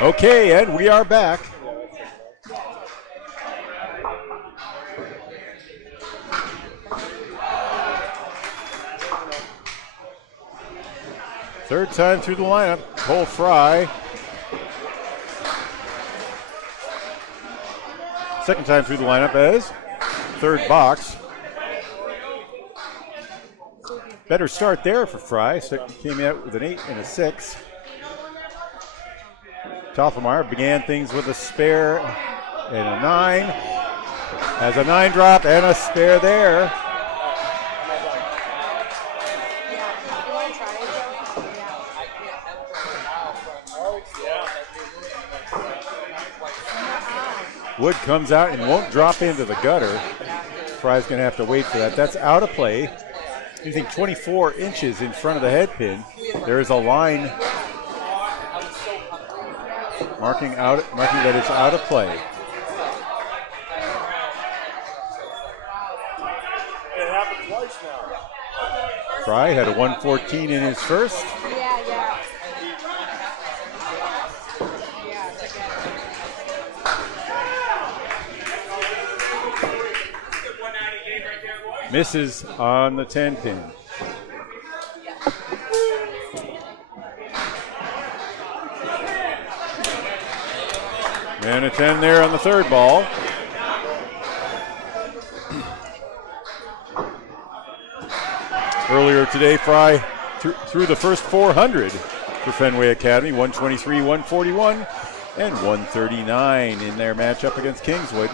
Okay, and we are back. Third time through the lineup, Cole Fry. Second time through the lineup as third box. Better start there for Fry. So came out with an 8 and a 6. Toffelmeyer began things with a spare and a 9. Has a 9 drop and a spare there. Wood comes out and won't drop into the gutter. Fry's going to have to wait for that. That's out of play. You think 24 inches in front of the head pin. There is a line marking that it's out of play. It happened twice now. Fry had a 114 in his first. Misses on the 10 pin. And a 10 there on the third ball. Earlier today, Fry threw the first 400 for Fenway Academy, 123, 141, and 139 in their matchup against Kingswood.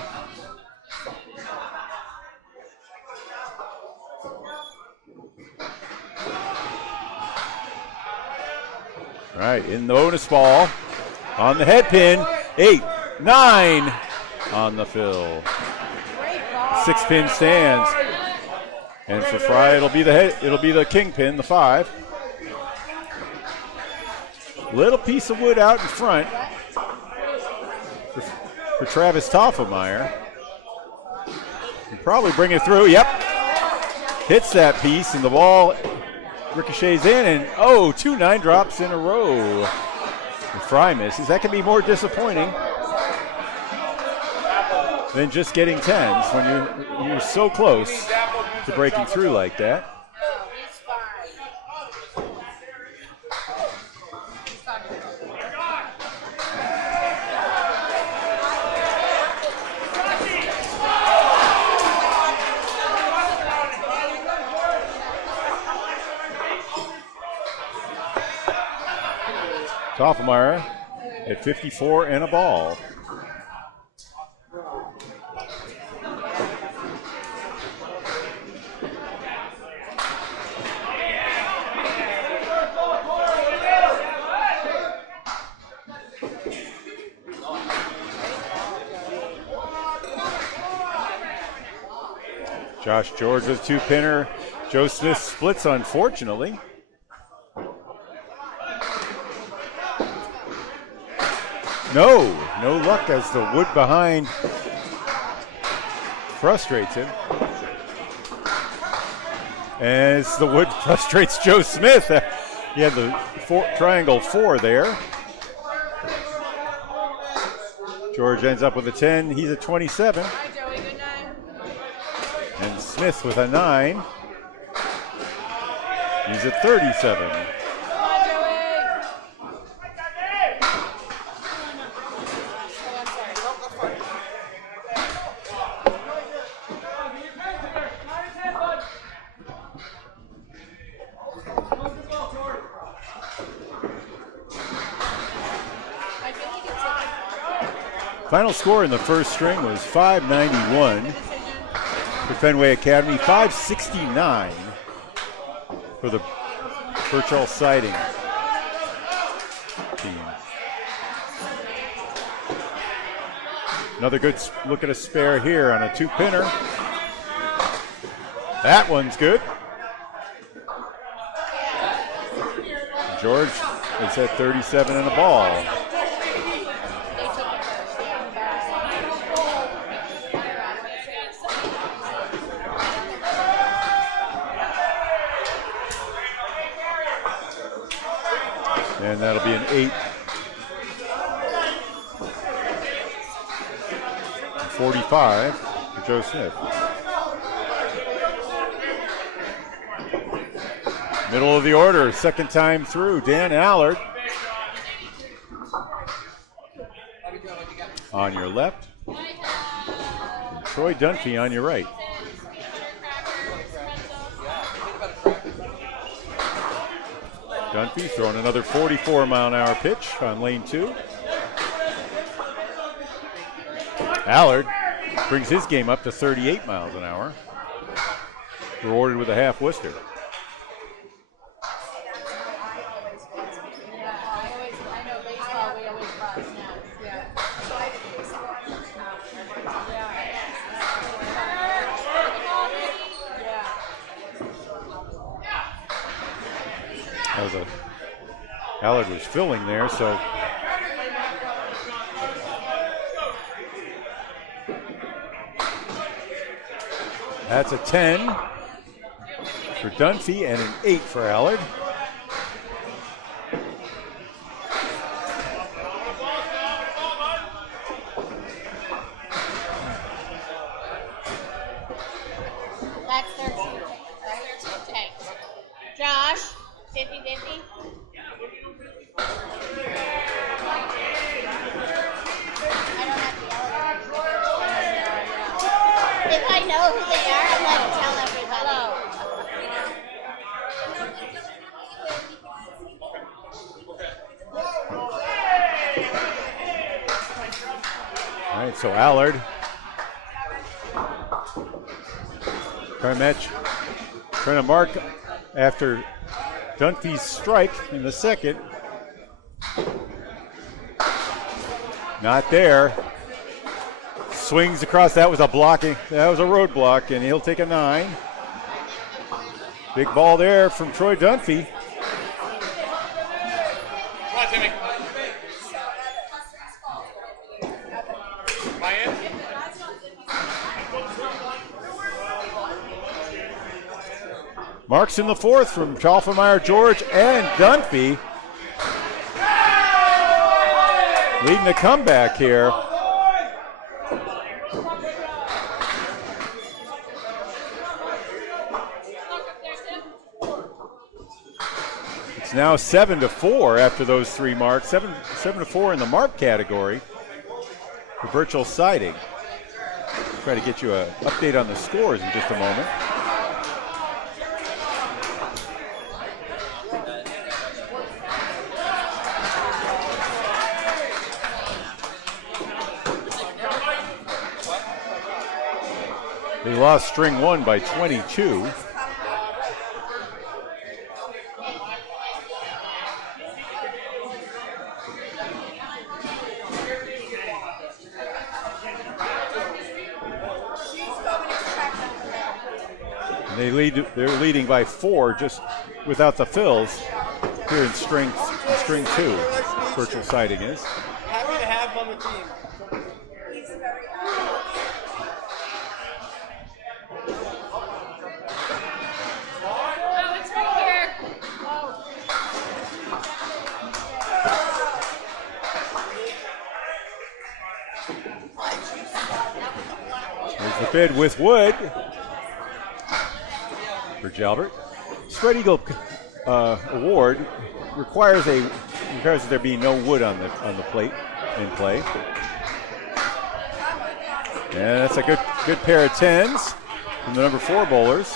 All right, in the bonus ball, on the head pin, 8, 9 on the fill. 6 pin stands, and for Fry, it'll be the king pin, the 5. Little piece of wood out in front for Travis Toffelmeyer. He'll probably bring it through. Yep, hits that piece, and the ball ricochets in, and 2 9 drops in a row. And Fry misses. That can be more disappointing than just getting 10s when you're so close to breaking through like that. Toffelmeyer at 54 and a ball. Josh George with 2-pinner. Joe Smith splits, unfortunately. No luck as the wood behind frustrates him. As the wood frustrates Joe Smith. He had the triangle 4 there. George ends up with a 10. He's at 27. And Smith with a 9. He's at 37. Final score in the first string was 591 for Fenway Academy, 569 for the Birchell Siding team. Another good look at a spare here on a 2-pinner. That one's good. George is at 37 and a ball. And that'll be an 8 45 for Joe Smith. Middle of the order, second time through, Dan Allard. On your left, and Troy Dunphy on your right. Dunphy throwing another 44-mile-an-hour pitch on lane 2. Allard brings his game up to 38 miles an hour. Rewarded with a half Worcester. Allard was filling there, so that's a 10 for Dunphy and an 8 for Allard. That's 13. 13 takes. Josh, 50-50. If I know who they are, I'm going to tell everybody. All right, so Allard trying to mark after Dunphy's strike in the second. Not there. Swings across. That was a blocking. That was a roadblock, and he'll take a 9. Big ball there from Troy Dunphy. Come on, Timmy. Marks in the 4th from Chalfemeyer, George, and Dunphy. Leading the comeback here. It's now 7-4 after those 3 marks. 7-4 in the mark category for Birchell Siding. Try to get you an update on the scores in just a moment. They lost string 1 by 22. And they're leading by 4 just without the fills here in string 2. Birchell Siding is. Happy to have him on the team. There's the bid with wood for Jalbert. Spread Eagle award requires that there be no wood on the plate in play. And that's a good pair of 10s from the number 4 bowlers.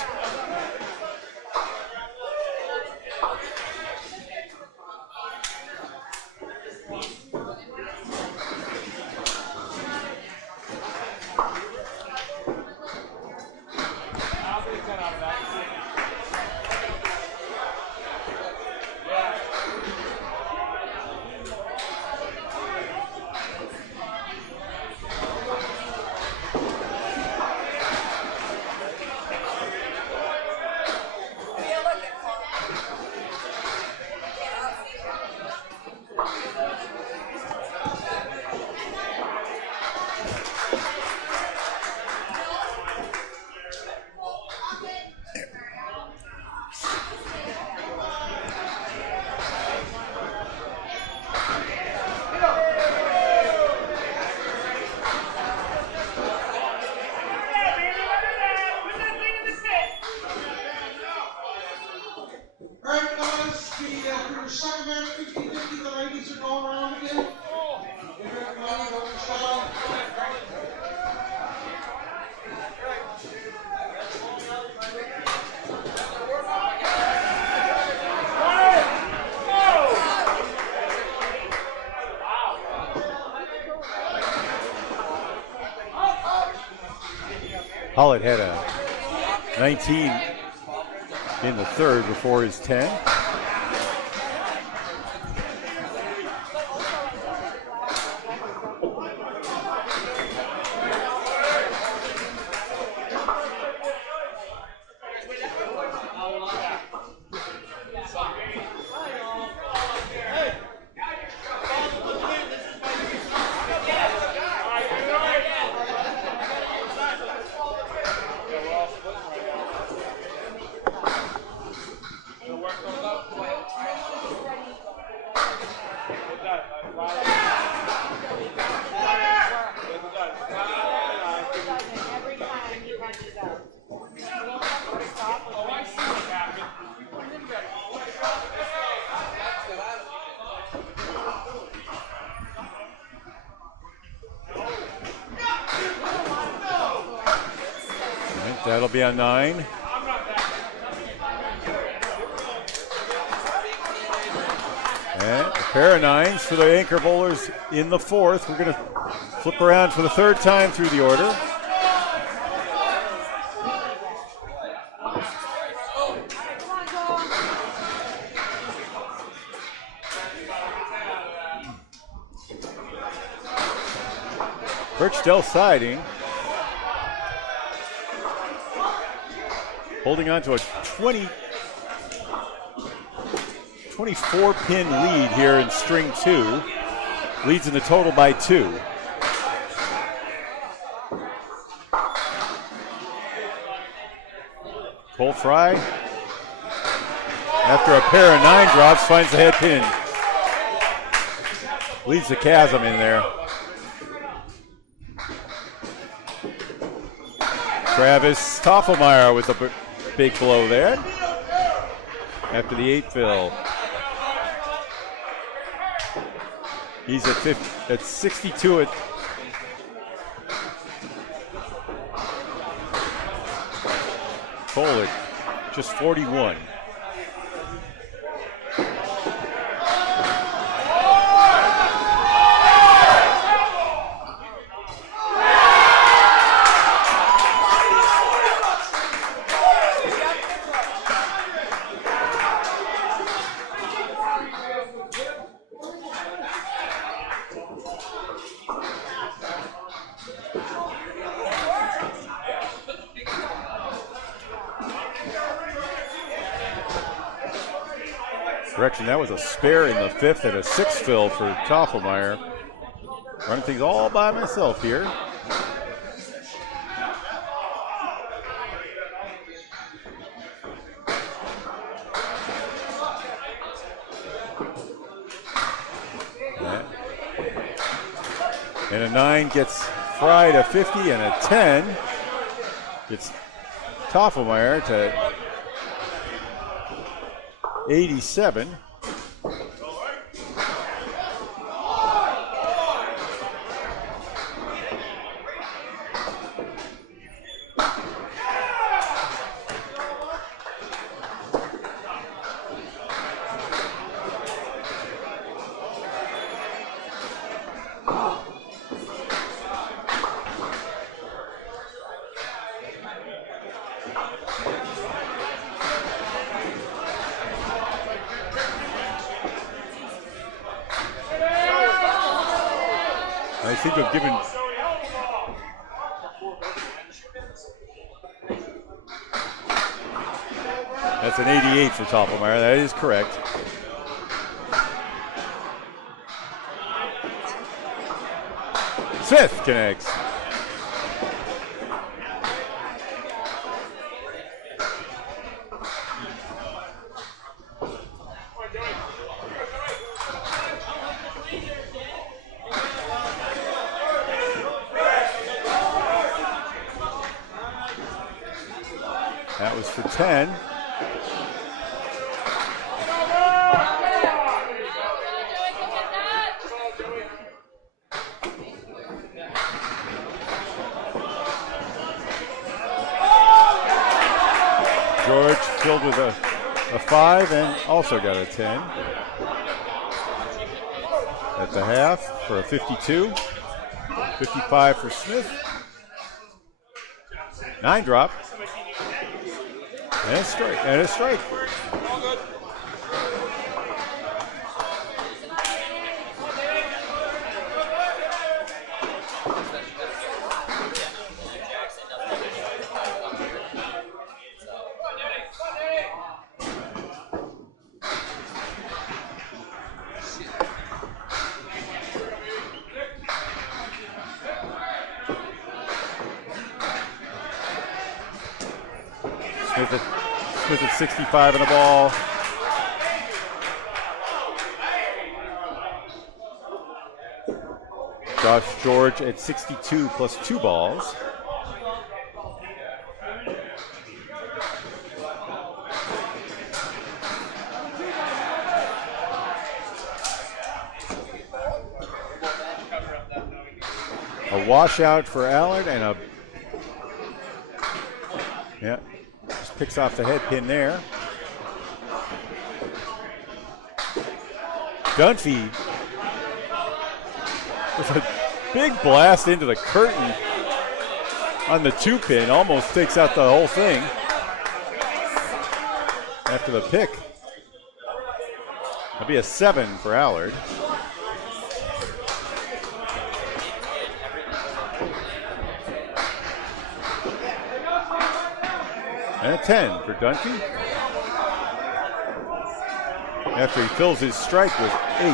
Hollett had a 19 in the third before his 10. That'll be on 9. And a pair of 9s for the anchor bowlers in the 4th. We're going to flip around for the 3rd time through the order. Birchell siding. Holding on to a 24-pin lead here in string 2. Leads in the total by 2. Cole Fry, after a pair of 9 drops, finds the head pin. Leads the chasm in there. Travis Toffelmeyer with a big blow there after the 8 fill. He's at 62 at Cole at just 41. Correction, that was a spare in the 5th and a 6 fill for Toffelmeyer. Running things all by myself here. And a 9 gets Fry to 50, and a 10 gets Toffelmeyer to 87. I seem to have given that's an 88 for Toffelmeyer. That is correct. Smith connects. That was for 10. filled with a 5 and also got a 10 at the half for a 52. 55 for Smith. 9 drop. And a strike. And a strike. Smith at 65 in the ball. Josh George at 62 plus 2 balls. A washout for Allard and a just picks off the head pin there. Dunphy with a big blast into the curtain on the 2 pin, almost takes out the whole thing after the pick. That'll be a 7 for Allard. And a 10 for Dunphy. After he fills his strike with 8.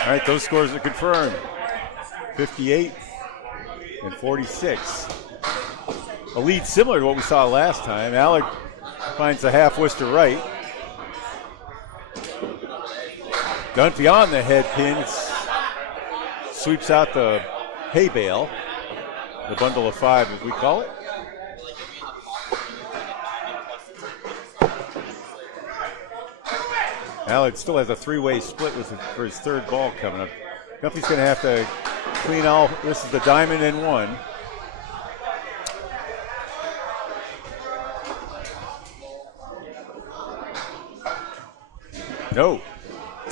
All right, those scores are confirmed. 58 and 46. A lead similar to what we saw last time. Allard finds the half Worcester right. Dunphy on the head pin, sweeps out the hay bale, the bundle of 5 as we call it. Allard still has a 3-way split for his 3rd ball coming up. Dunphy's going to have to clean all. This is the diamond and 1. No,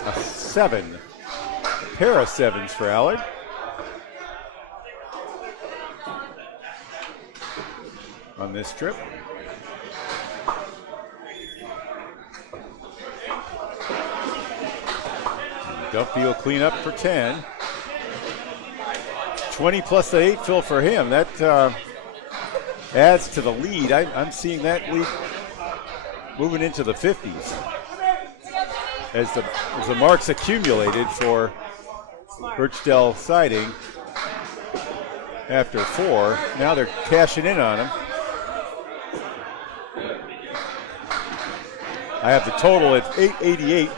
a 7. Pair of 7s for Allard. On this trip. Dunphy will clean up for 10. 20 plus the 8 fill for him. That adds to the lead. I'm seeing that lead moving into the 50s. As the marks accumulated for Birchdale Siding after 4. Now they're cashing in on him. I have the total at 888,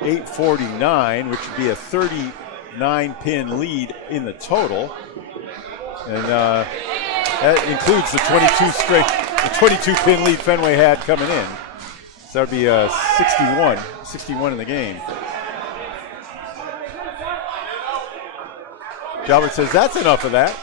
849, which would be a 39-pin lead in the total. And that includes the 22-pin lead Fenway had coming in. So that would be 61 in the game. Jalbert says that's enough of that.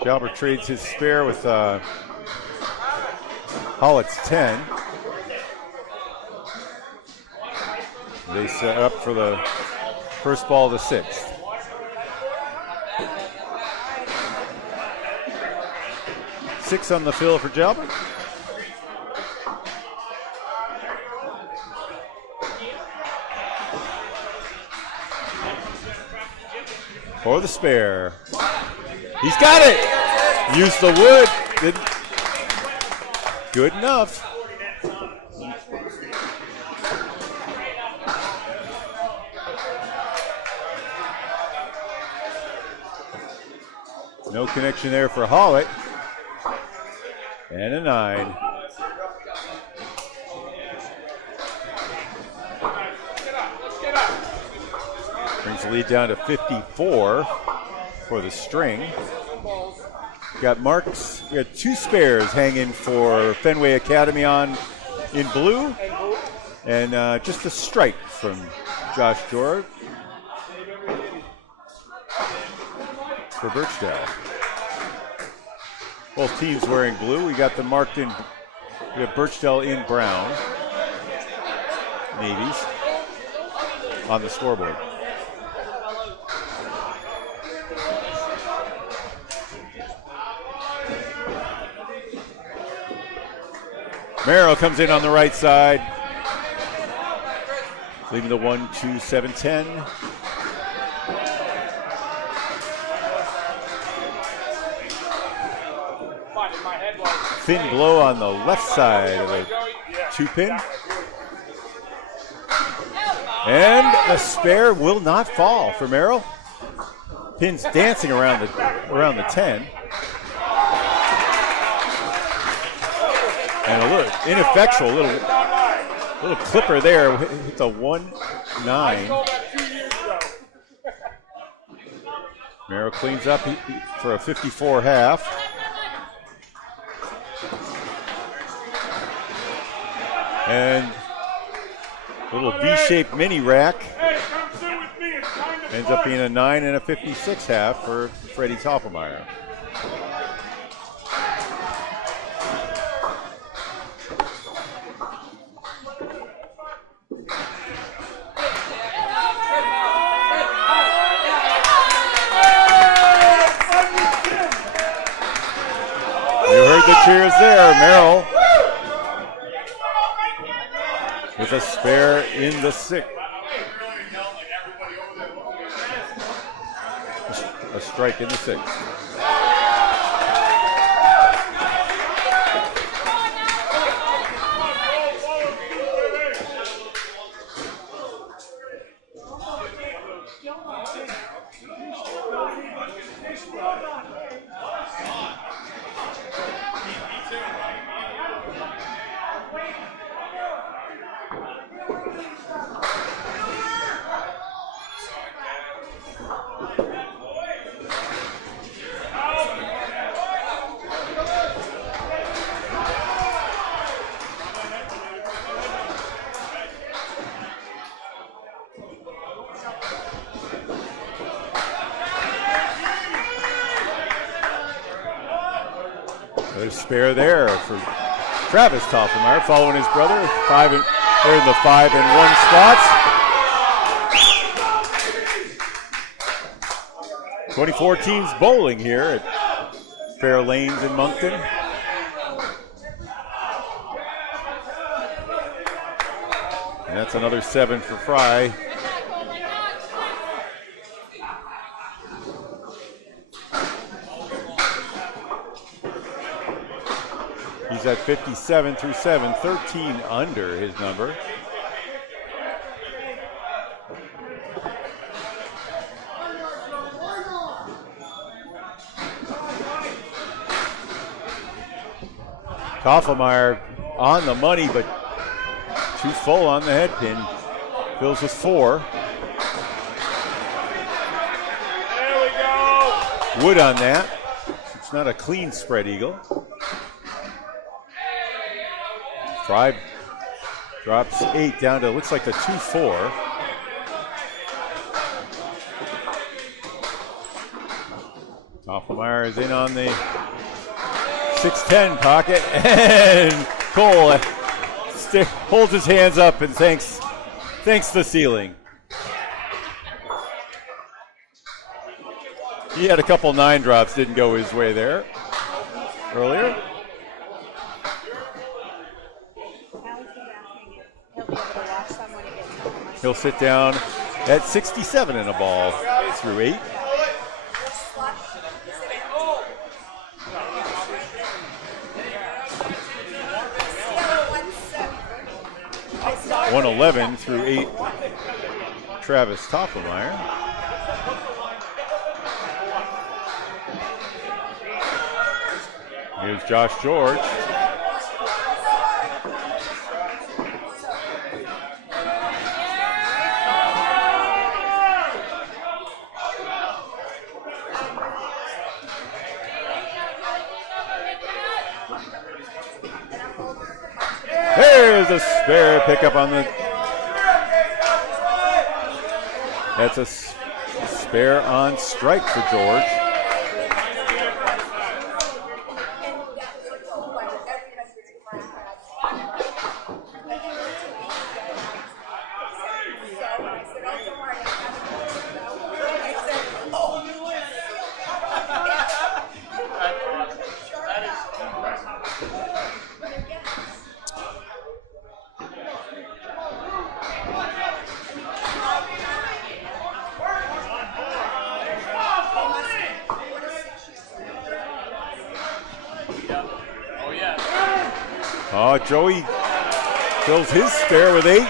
Jalbert trades his spare with Hollett's 10. They set up for the first ball of the 6th. Six on the fill for Jalbert. For the spare. He's got it. Used the wood. Good enough. No connection there for Hollett. And a 9. Brings the lead down to 54 for the string. Got marks. We got 2 spares hanging for Fenway Academy on in blue, and just a stripe from Josh George for Birchell. Both teams wearing blue. We got the marked in. We have Birchell in brown. Navies on the scoreboard. Merrill comes in on the right side, leaving the 1-2-7-10. Thin blow on the left side of the 2-pin. And the spare will not fall for Merrill. Pin's dancing around the 10. And a little ineffectual little clipper there. Hit the 1-9. Merrill cleans up for a 54 half. And a little V-shaped mini rack. Ends up being a 9 and a 56 half for Freddie Toffelmeyer. You heard the cheers there. Merrill with a spare in the 6. A strike in the 6. There's spare there for Travis Toffelmeyer, following his brother. They're in the 5 and 1 spots. 24 teams bowling here at Fair Lanes in Moncton. And that's another 7 for Fry. He's at 57 through 7, 13 under his number. Toffelmeyer on the money, but too full on the head pin. Fills with 4. There we go. Wood on that. It's not a clean spread eagle. Fry drops 8 down to looks like the 2-4. Toffelmeyer is in on the 6-10 pocket, and Cole holds his hands up and thanks the ceiling. He had a couple 9 drops, didn't go his way there earlier. He'll sit down at 67 in a ball through 8. .111 through 8. Travis Toffelmeyer. Here's Josh George. There's a spare pickup on the. That's a spare on strike for George. Oh, Joey fills his spare with 8.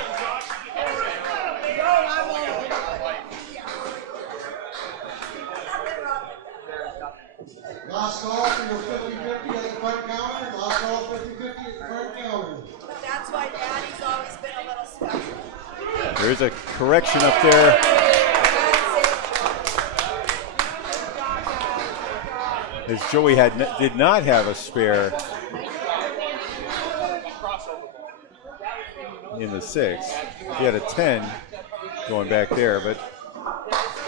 Last call for your 50-50 at the front counter. Last call 50-50 at the front counter. That's why Daddy's always been a little special. There's a correction up there. As Joey did not have a spare in the 6. He had a 10 going back there, but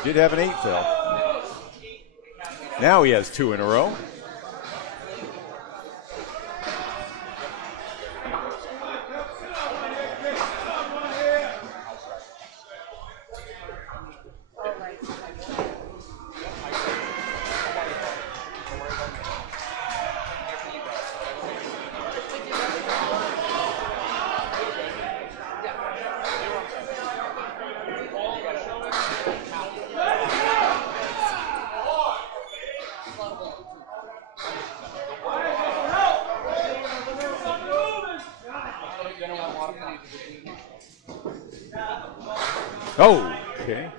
did have an 8 fill. Now he has 2 in a row. Oh, okay.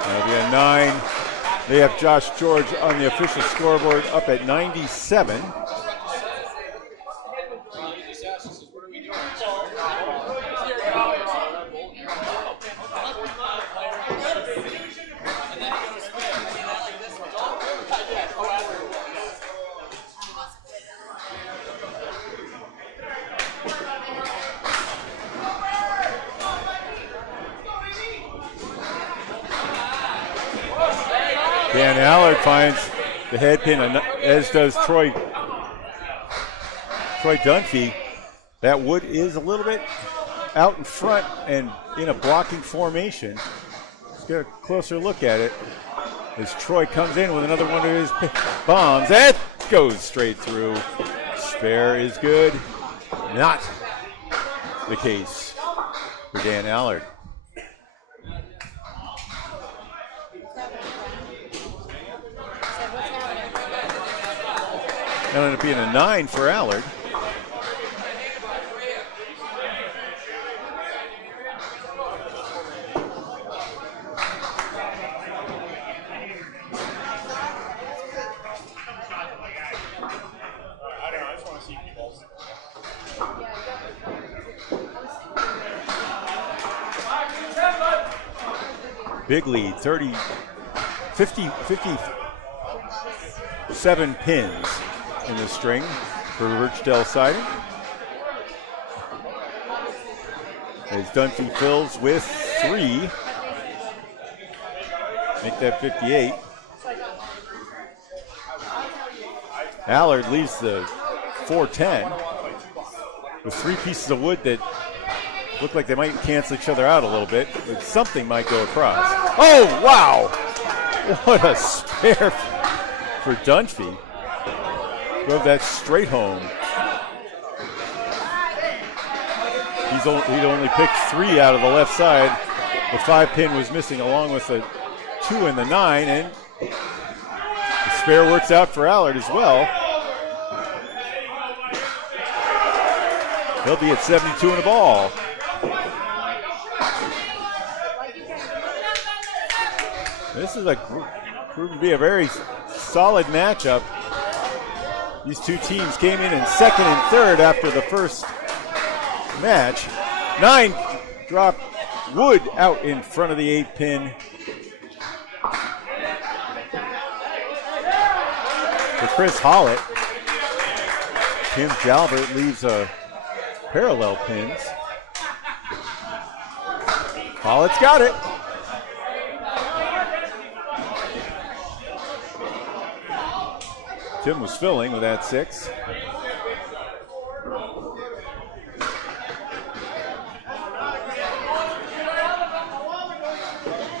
That'll be a 9. They have Josh George on the official scoreboard up at 97. Dan Allard finds the head pin, as does Troy Dunphy. That wood is a little bit out in front and in a blocking formation. Let's get a closer look at it as Troy comes in with another one of his bombs. That goes straight through. Spare is good. Not the case for Dan Allard. That ended up being a 9 for Allard. Big lead, 57 pins in the string for Birchdale Siding. As Dunphy fills with 3. Make that 58. Allard leaves the 410 with 3 pieces of wood that look like they might cancel each other out a little bit, but something might go across. Oh, wow! What a spare for Dunphy. Drove that straight home. He'd only picked 3 out of the left side. The 5 pin was missing along with the 2 and the 9, and the spare works out for Allard as well. He'll be at 72 and a ball. This is proven to be a very solid matchup. These two teams came in second and third after the first match. 9 drop Wood out in front of the 8 pin. For Chris Hollett. Tim Jalbert leaves a parallel pins. Hollett's got it. Tim was filling with that 6.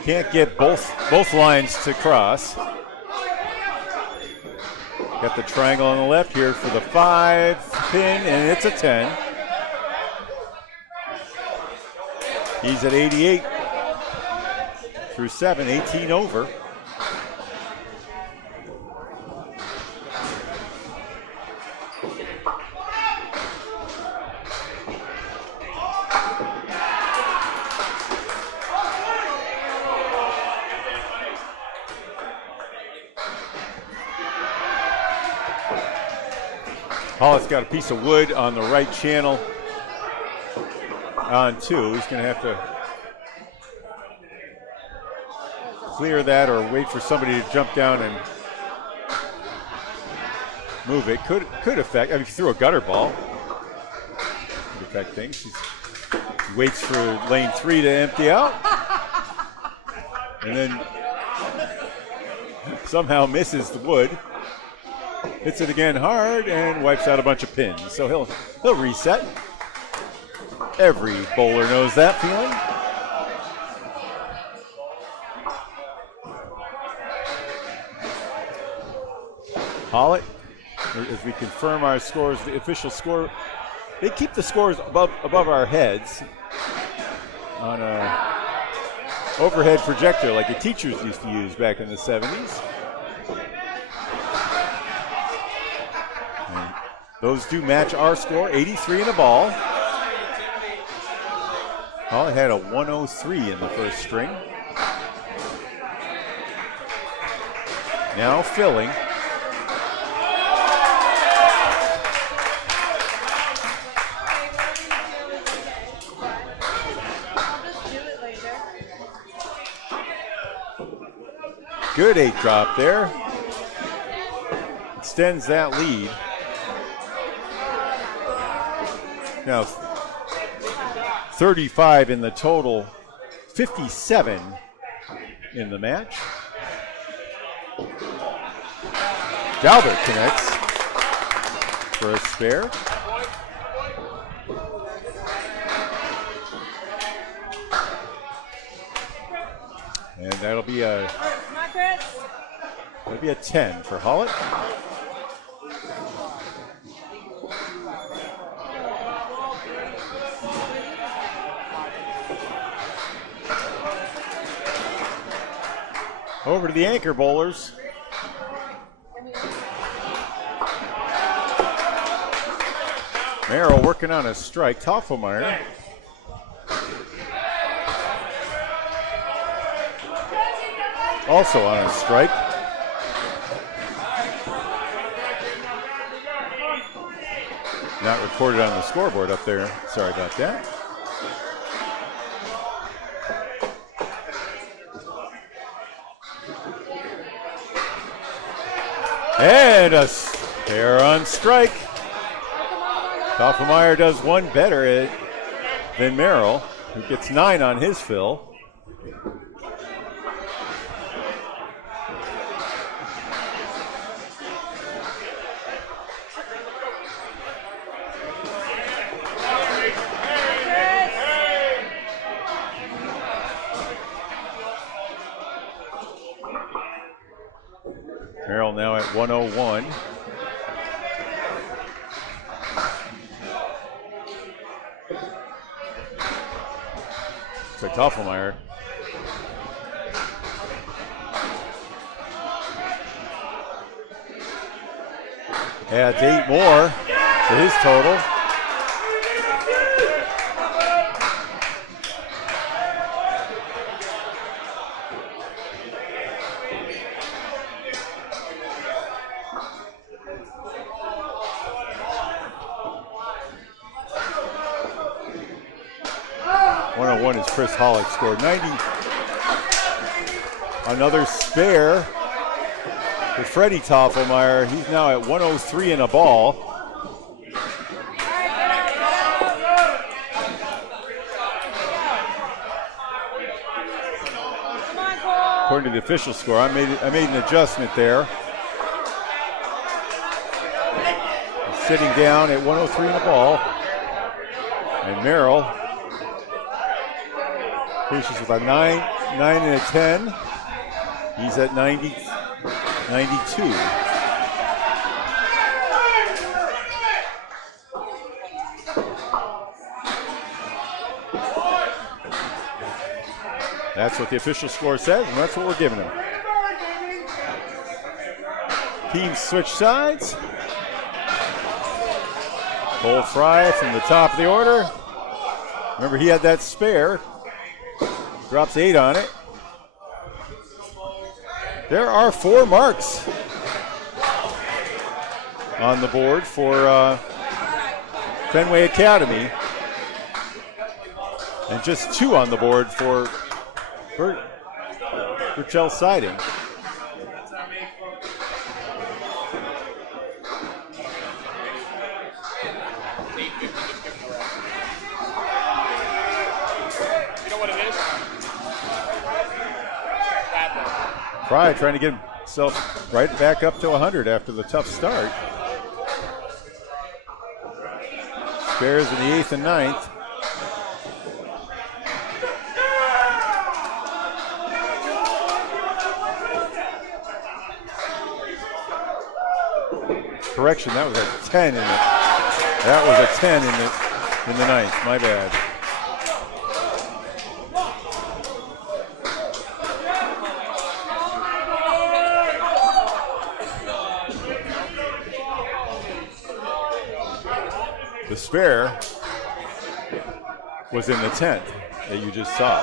Can't get both lines to cross. Got the triangle on the left here for the 5 pin, and it's a 10. He's at 88 through 7, 18 over. Hollett's got a piece of wood on the right channel on 2. He's going to have to clear that or wait for somebody to jump down and move it. Could affect, I mean, if you threw a gutter ball, could affect things. He waits for lane 3 to empty out. And then somehow misses the wood. Hits it again hard and wipes out a bunch of pins. So he'll reset. Every bowler knows that feeling. Hollett, as we confirm our scores, the official score, they keep the scores above our heads on a overhead projector like the teachers used to use back in the 70s. And those do match our score, 83 in the ball. Hollett had a 103 in the first string. Now filling. Good 8 drop there. Extends that lead. Now 35 in the total, 57 in the match. Jalbert connects for a spare. And that'll be a 10 for Hollett. Over to the anchor bowlers. Merrill working on a strike. Toffelmeyer. Also on a strike. Not recorded on the scoreboard up there. Sorry about that. And a pair on strike. Toffelmeyer does one better than Merrill, who gets 9 on his fill. Merrill now at 101. So Toffelmeyer. Adds 8 more to his total. 101 is Chris Hollick scored. 90. Another spare for Freddie Toffelmeyer. He's now at 103 and a ball. According to the official score, I made an adjustment there. Sitting down at 103 and a ball. And Merrill finishes with a 9 and a 10. He's at 92. That's what the official score says, and that's what we're giving him. Teams switch sides. Cole Fry from the top of the order. Remember, he had that spare. Drops 8 on it. There are 4 marks on the board for Fenway Academy. And just 2 on the board for Birchell Siding. Fry trying to get himself right back up to 100 after the tough start. Spares in the 8th and 9th. Correction, that was a 10 in it. That was a 10 in the 9th. My bad. The spare was in the 10th that you just saw.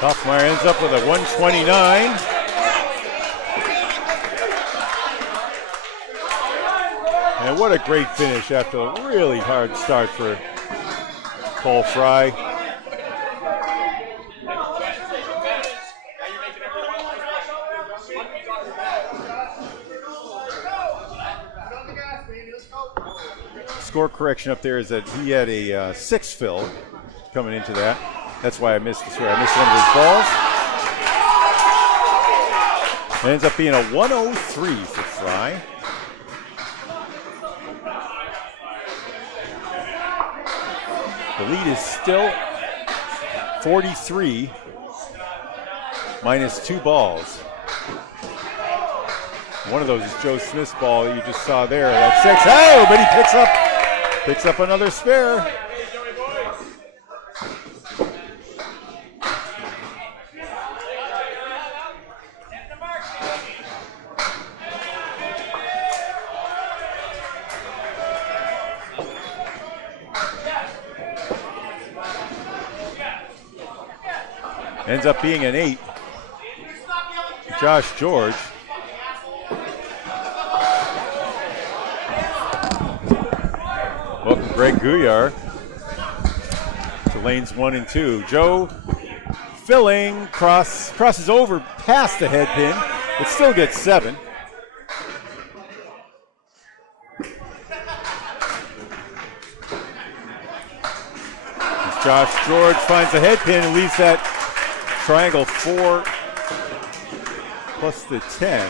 Hoffmeyer ends up with a 129. And what a great finish after a really hard start for Cole Fry. Score correction up there is that he had a 6 fill coming into that. That's why I missed the score. I missed one of his balls. It ends up being a 103 for Fry. The lead is still 43 minus 2 balls. One of those is Joe Smith's ball that you just saw there. That's 6. Oh, but he picks up another spare. Ends up being an 8. Josh George. Welcome Greg Guyar to lanes 1 and 2. Joe filling, crosses over past the head pin. It still gets 7. As Josh George finds the head pin and leaves that triangle 4 plus the 10.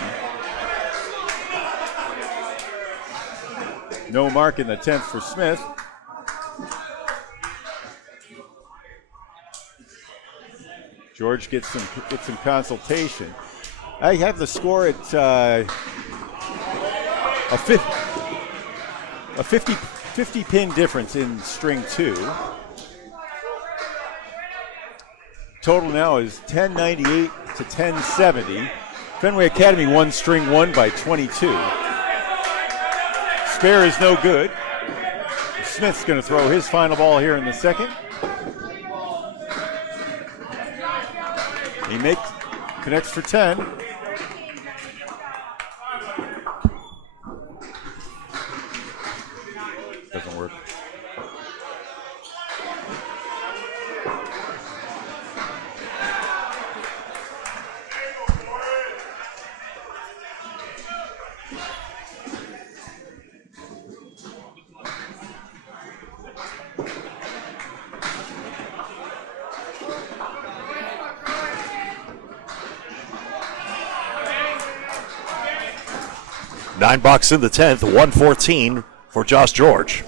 No mark in the 10th for Smith. George gets some consultation. I have the score at a 50 pin difference in string 2. total now is 1098 to 1070. Fenway Academy won string 1 by 22. Spare is no good. Smith's going to throw his final ball here in the second. He connects for 10. Doesn't work. $9 in the 10th, 114 for Josh George.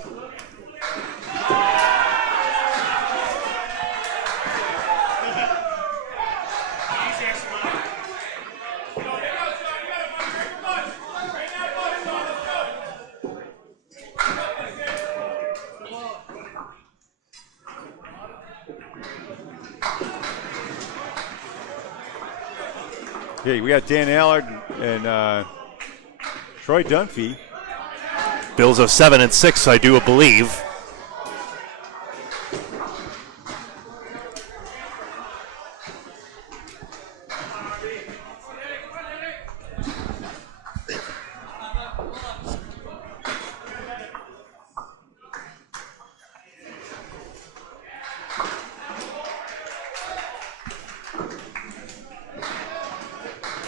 Okay, we got Dan Allard and Troy Dunphy. Bills of 7 and 6, I do believe.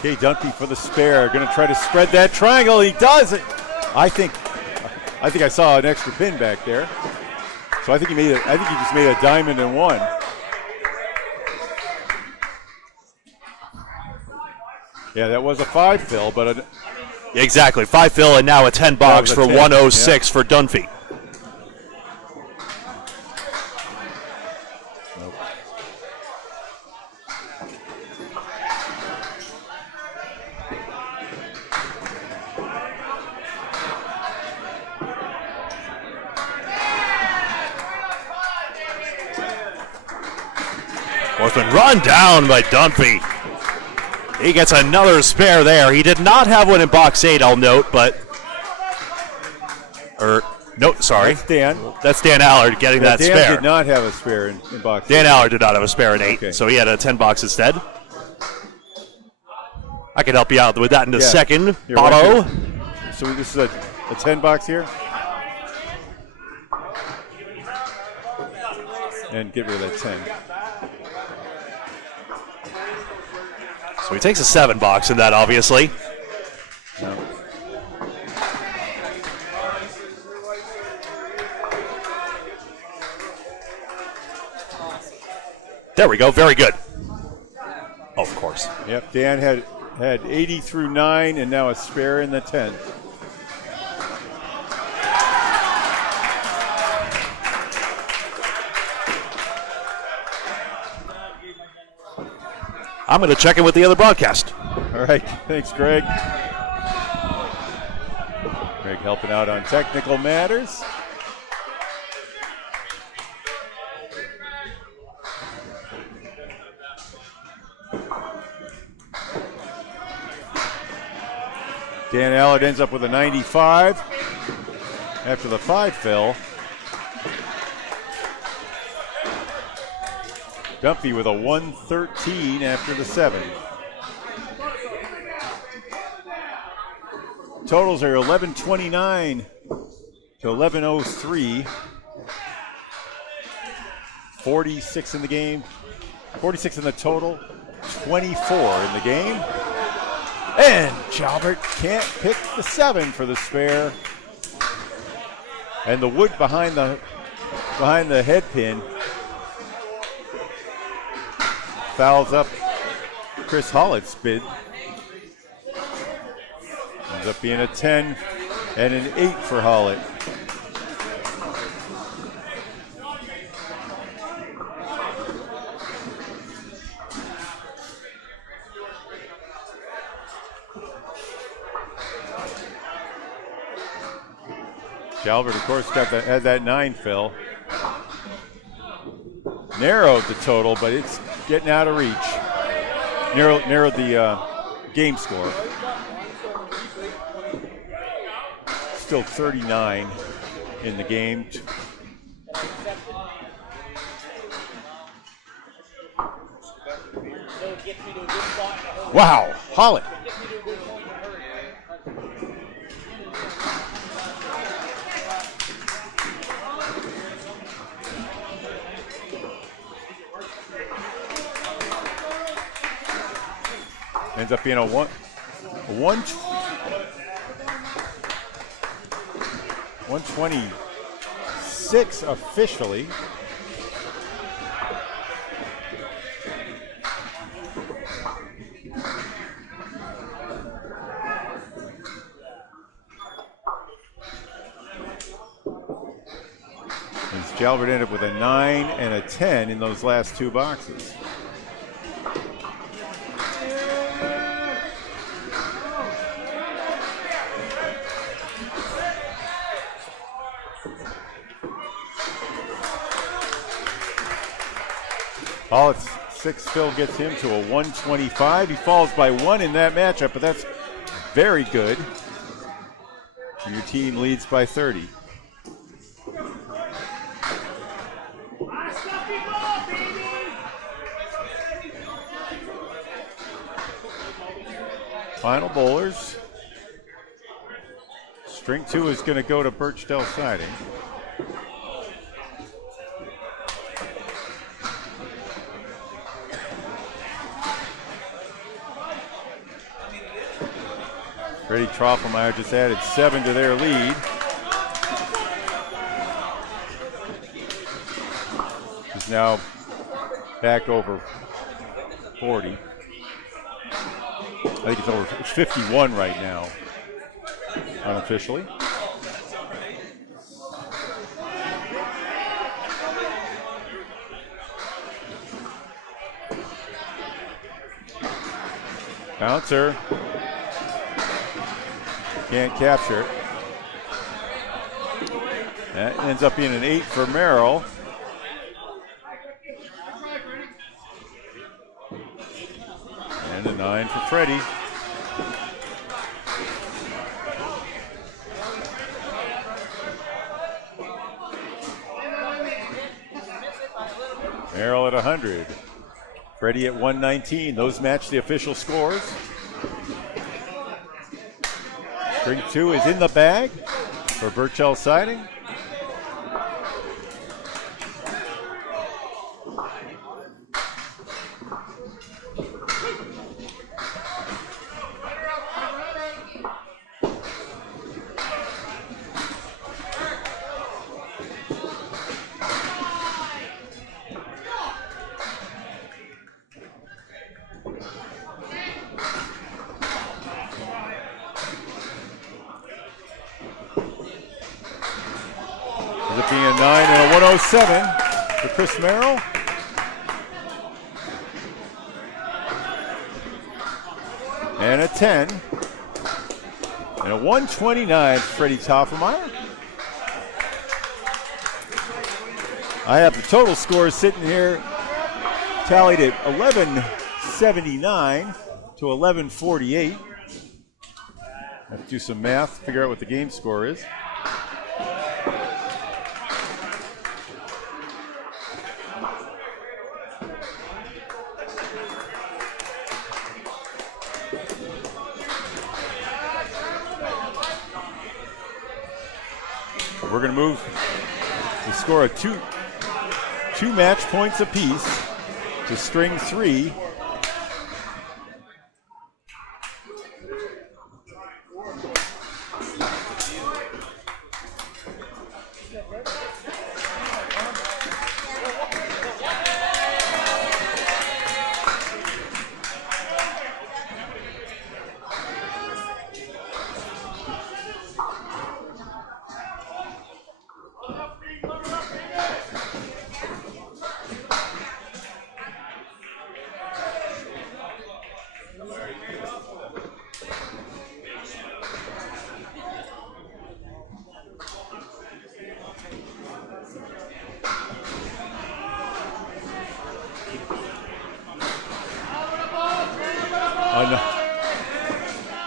Okay, Dunphy for the spare. Going to try to spread that triangle. He does it. I think I saw an extra pin back there. So I think he just made a diamond and one. Yeah, that was a 5 fill, but Exactly, 5 fill and now a $10 for 10, 106 for Dunphy. Horseman run down by Dunphy. He gets another spare there. He did not have one in box 8, I'll note, but... no, sorry. That's Dan Allard getting that Dan spare. did not have a spare in box 8. Dan Allard did not have a spare in 8, Okay. so he had a $10 instead. I can help you out with that in a second. Here, Bono. right here. So this is a 10 box here. And get rid of that 10. So he takes a $7 in that, obviously. No. There we go. Very good. Oh, of course. Yep, Dan had 80 through 9 and now a spare in the 10th. I'm going to check in with the other broadcast. All right, thanks, Greg. Greg helping out on technical matters. Dan Allard ends up with a 95 after the 5 fill. Dunphy with a 113 after the 7. Totals are 1129 to 1103. 46 in the game, 46 in the total, 24 in the game. And Jalbert can't pick the 7 for the spare. And the wood behind the head pin fouls up Chris Hollett's bid. Ends up being a 10 and an 8 for Hollett. Jalbert, of course, had that 9 fill. Narrowed the total, but it's getting out of reach. Narrowed the game score. Still 39 in the game. Wow, Holland. Ends up being a 126 officially. As Jalbert ended up with a 9 and a 10 in those last two boxes. All at 6 fill gets him to a 125. He falls by 1 in that matchup, but that's very good. And your team leads by 30. Final bowlers. String 2 is going to go to Birchell Siding. Freddie Troffelmeyer just added 7 to their lead. He's now back over 40. I think it's over 51 right now, unofficially. Bouncer. Can't capture it. That ends up being an 8 for Merrill. And a 9 for Freddie. Merrill at 100. Freddie at 119. Those match the official scores. String 2 is in the bag for Birchell Siding. It being a 9 and a 107 for Chris Merrill. And a 10. And a 129 for Freddie Toffelmeyer. I have the total scores sitting here tallied at 1179 to 1148. Have to do some math, figure out what the game score is. We're going to move the score of two match points apiece to string 3.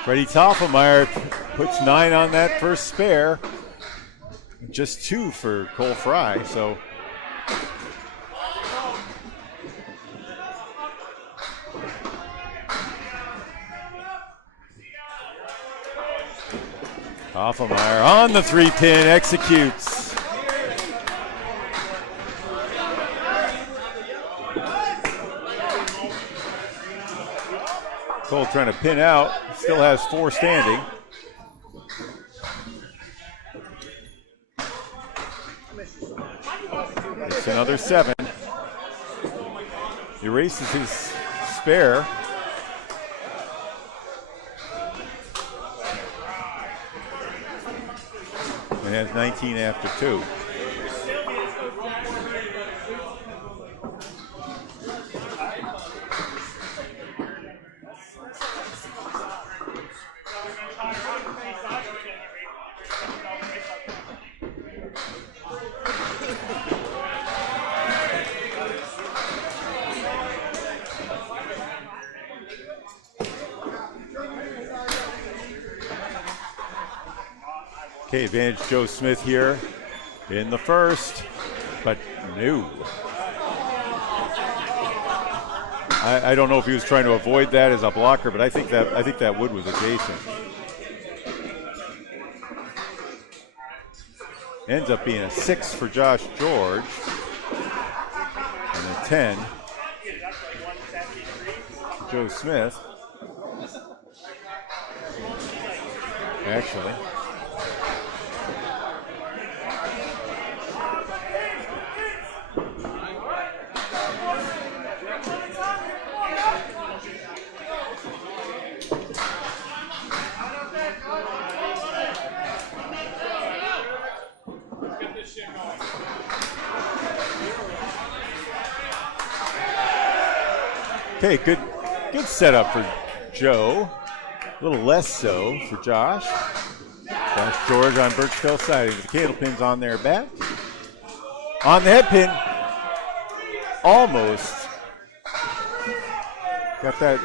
Freddie Toffelmeyer puts 9 on that first spare. Just 2 for Cole Fry, so. Toffelmeyer on the 3-pin, executes. Cole trying to pin out, still has 4 standing. It's another 7. Erases his spare. And has 19 after 2. Okay, advantage Joe Smith here in the first, but no. I don't know if he was trying to avoid that as a blocker, but I think that wood was adjacent. Ends up being a 6 for Josh George and a 10 for Joe Smith. Actually. Okay, good setup for Joe. A little less so for Josh. Josh George on Birchell siding with the candle pins on their back. On the head pin, almost. Got that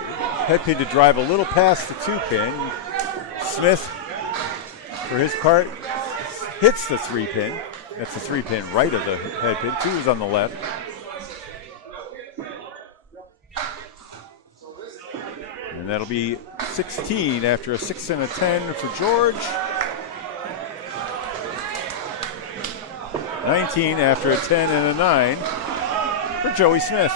head pin to drive a little past the 2-pin. Smith, for his part, hits the 3-pin. That's the 3-pin right of the head pin. 2 is on the left. And that'll be 16 after a 6 and a 10 for George. 19 after a 10 and a 9 for Joey Smith.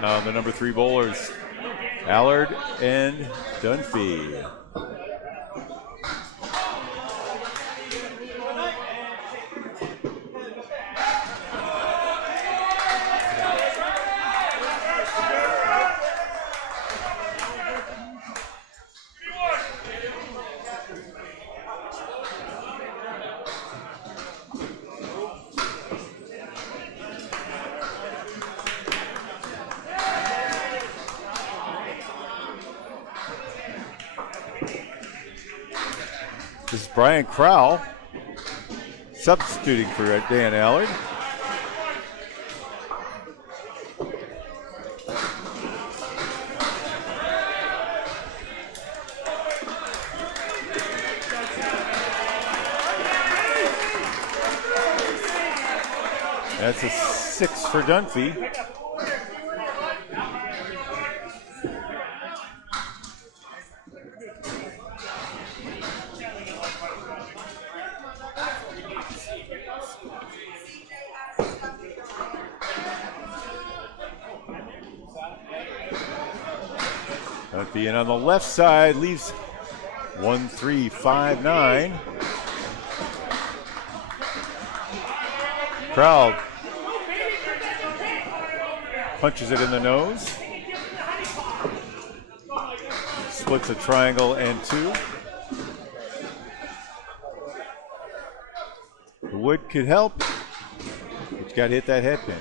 Now the number 3 bowlers, Allard and Dunphy. This is Brian Crowell substituting for Dan Allard. That's a 6 for Dunphy. Dunphy, and on the left side leaves 1-3-5-9. Crowd punches it in the nose. Splits a triangle and 2. The wood could help, but you got to hit that head pin.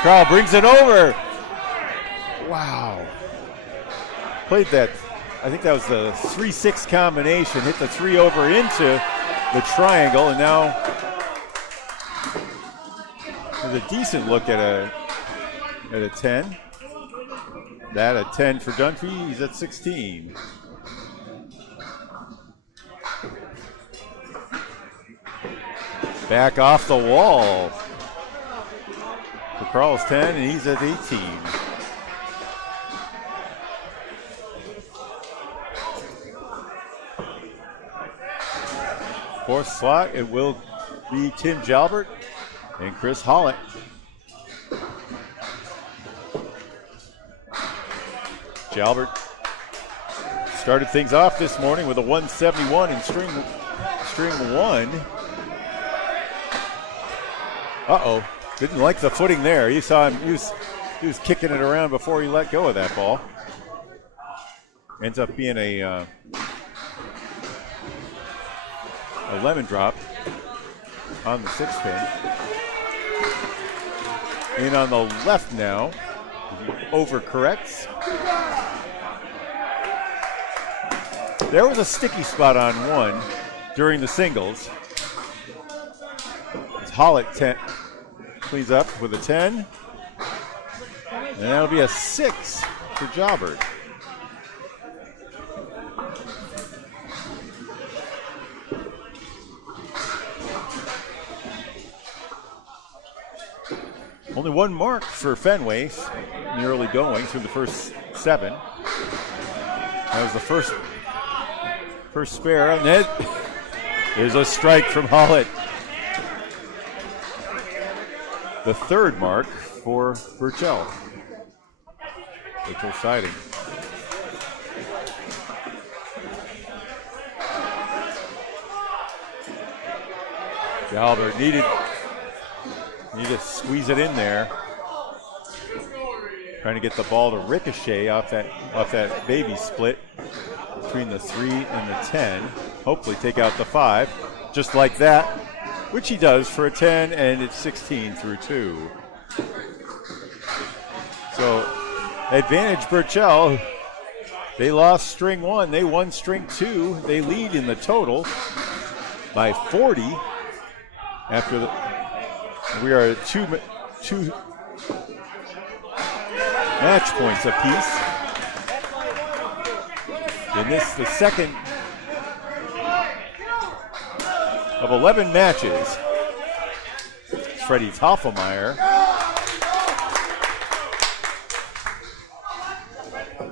Crowd brings it over. Wow. played that, I think that was the 3-6 combination, hit the 3 over into the triangle, and now there's a decent look at a 10. That a 10 for Dunphy, he's at 16. Back off the wall for Carl's 10, and he's at 18. Fourth slot, it will be Tim Jalbert and Chris Hollett. Jalbert started things off this morning with a 171 in string 1. Uh-oh, didn't like the footing there. You saw him, he was kicking it around before he let go of that ball. Ends up being a lemon drop on the 6-pin. In on the left now, overcorrects. There was a sticky spot on 1 during the singles. It's Hollett 10 cleans up with a 10. And that'll be a 6 for Jalbert. Only 1 mark for Fenway in the early going through the first 7. That was the first spare, and then there's a strike from Hollett. The 3rd mark for Birchell. Birchell siding. Jalbert needed to squeeze it in there. Trying to get the ball to ricochet off that baby split between the 3 and the 10. Hopefully take out the 5, just like that, which he does for a 10, and it's 16 through 2. So advantage Birchell. They lost string 1, they won string 2. They lead in the total by 40 after the. We are at two match points apiece. And this the second of 11 matches. Freddie Toffelmeyer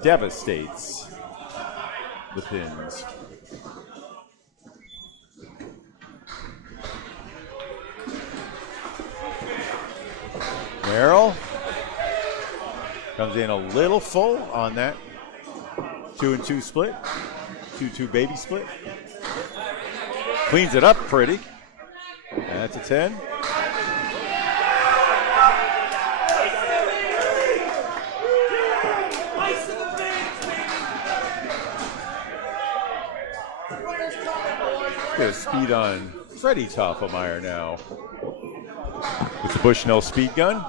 devastates the Pins. Merrill comes in a little full on that 2-2 split, 2-2 baby split. Cleans it up pretty. That's a 10. Get a speed on Freddie Toffelmeyer now with the Bushnell speed gun.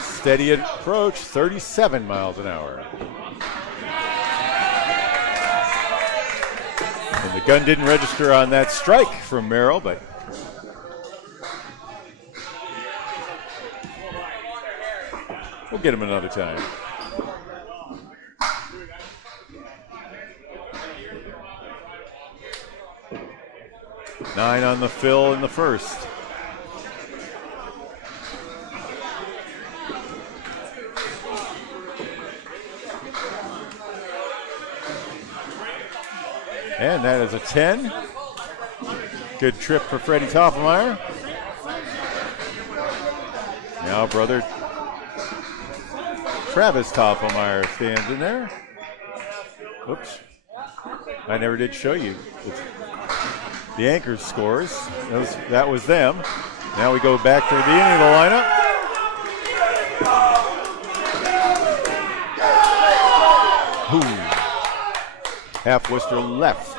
Steady approach, 37 miles an hour. And the gun didn't register on that strike from Merrill, but we'll get him another time. Nine on the fill in the first. And that is a 10. Good trip for Freddie Toffelmeyer. Now brother Travis Toffelmeyer stands in there. Oops. I never did show you the anchor scores. That was them. Now we go back to the beginning of the lineup. Ooh. Half Worcester left.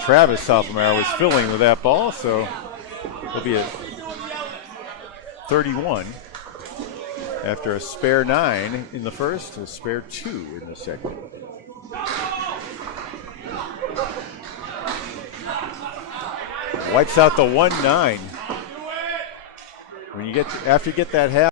Travis Toffelmeyer was filling with that ball, so it'll be a 31. After a spare 9 in the first, a spare 2 in the second. Wipes out the 1-9. When you get after you get that half.